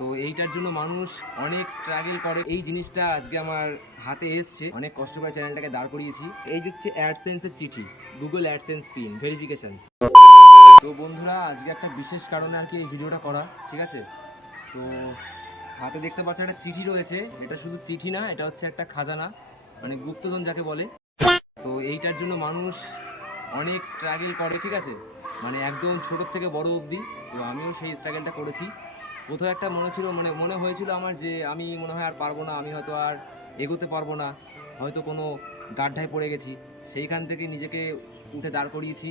তো এইটার জন্য মানুষ অনেক স্ট্রাগল করে। এই জিনিসটা আজকে আমার হাতে এসছে, অনেক কষ্ট করে চ্যানেলটাকে দাঁড় করিয়েছি। এই হচ্ছে অ্যাডসেন্সের চিঠি, গুগল অ্যাডসেন্স পিন ভেরিফিকেশন। তো বন্ধুরা, আজকে একটা বিশেষ কারণে আর কি এই ভিডিওটা করা, ঠিক আছে? তো হাতে দেখতে পাচ্ছ একটা চিঠি রয়েছে। এটা শুধু চিঠি না, এটা হচ্ছে একটা খাজানা, মানে গুপ্তধন যাকে বলে। তো এইটার জন্য মানুষ অনেক স্ট্রাগল করে, ঠিক আছে? মানে একদম ছোটোর থেকে বড় অবধি। তো আমিও সেই স্ট্রাগলটা করেছি। কোথাও একটা মনে হয়েছিল আমার যে আমি মনে হয় আর পারবো না, আমি হয়তো আর এগোতে পারবো না, হয়তো কোনো গাড্ডায় পড়ে গেছি। সেইখান থেকে নিজেকে উঠে দাঁড় করিয়েছি।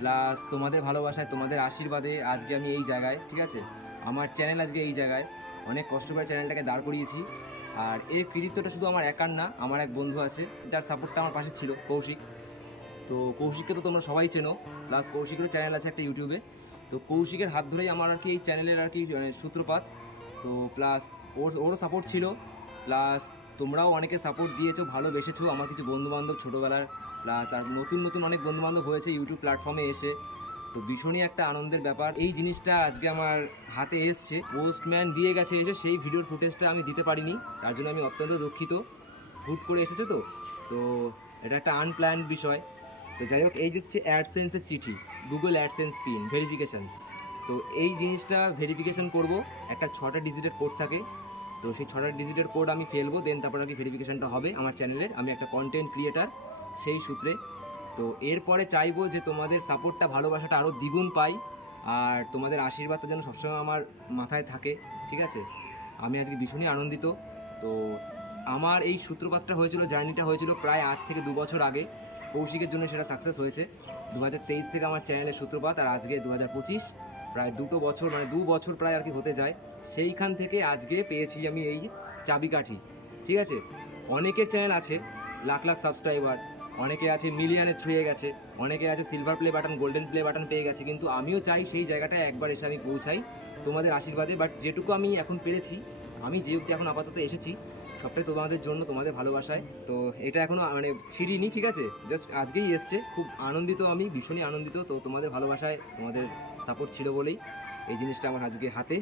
প্লাস তোমাদের ভালোবাসায়, তোমাদের আশীর্বাদে আজকে আমি এই জায়গায়, ঠিক আছে? আমার চ্যানেল আজকে এই জায়গায়। অনেক কষ্ট করে চ্যানেলটাকে দাঁড় করিয়েছি। আর এর কৃতিত্বটা শুধু আমার একার না, আমার এক বন্ধু আছে যার সাপোর্টটা আমার পাশে ছিল, কৌশিক। তো কৌশিককে তো তোমরা সবাই চেনো। প্লাস কৌশিকেরও চ্যানেল আছে একটা ইউটিউবে। তো কৌশিকের হাত ধরেই আমার আর কি এই চ্যানেলের আর কি সূত্রপাত। তো প্লাস ওরও সাপোর্ট ছিল। প্লাস তোমরাও অনেকে সাপোর্ট দিয়েছো, ভালোবেসেছো। আমার কিছু বন্ধুবান্ধব ছোটোবেলার, প্লাস আর নতুন নতুন অনেক বন্ধুবান্ধব হয়েছে ইউটিউব প্ল্যাটফর্মে এসে। তো ভীষণই একটা আনন্দের ব্যাপার। এই জিনিসটা আজকে আমার হাতে এসছে, পোস্টম্যান দিয়ে গেছে এসে, সেই ভিডিওর ফুটেজটা আমি দিতে পারিনি, তার জন্য আমি অত্যন্ত দুঃখিত। হুট করে এসেছে তো তো এটা একটা আনপ্ল্যান্ড বিষয়। তো যাই হোক, এই হচ্ছে অ্যাডসেন্সের চিঠি, গুগল অ্যাডসেন্স পিন ভেরিফিকেশান। তো এই জিনিসটা ভেরিফিকেশান করব, একটা 6টা ডিজিটের কোড থাকে। তো সেই 6টা ডিজিটের কোড আমি ফেলবো, দেন তারপর আর কি ভেরিফিকেশানটা হবে আমার চ্যানেলের। আমি একটা কন্টেন্ট ক্রিয়েটার সেই সূত্রে। তো এরপরে চাইবো যে তোমাদের সাপোর্টটা, ভালোবাসাটা আরও দ্বিগুণ পাই। আর তোমাদের আশীর্বাদটা যেন সবসময় আমার মাথায় থাকে, ঠিক আছে? আমি আজকে ভীষণই আনন্দিত। তো আমার এই সূত্রপাতটা হয়েছিল, জার্নিটা হয়েছিল প্রায় আজ থেকে 2 বছর আগে। কৌশিকের জন্য সেটা সাকসেস হয়েছে। 2023 থেকে আমার চ্যানেলের সূত্রপাত, আর আজকে 2025, প্রায় 2 বছর, মানে 2 বছর প্রায় আর কি হতে যায়। সেইখান থেকে আজকে পেয়েছি আমি এই চাবিকাঠি, ঠিক আছে? অনেকের চ্যানেল আছে লাখ লাখ সাবস্ক্রাইবার, অনেকে আছে মিলিয়নে ছুঁয়ে গেছে, অনেকে আছে silver play button, golden play button পেয়ে গেছে। কিন্তু আমিও চাই সেই জায়গাটায় একবার এসে আমি পৌঁছাই তোমাদের আশীর্বাদে। বাট যেটুকু আমি এখন পেরেছি, আমি যে অবধি এখন আপাতত এসেছি, সবটাই তোমাদের জন্য, তোমাদের ভালোবাসায়। তো এটা এখনও মানে ছিঁড়িনি, ঠিক আছে? জাস্ট আজকেই এসছে। খুব আনন্দিত, আমি ভীষণই আনন্দিত। তো তোমাদের ভালোবাসায়, তোমাদের সাপোর্ট ছিল বলেই এই জিনিসটা আমার আজকে হাতে।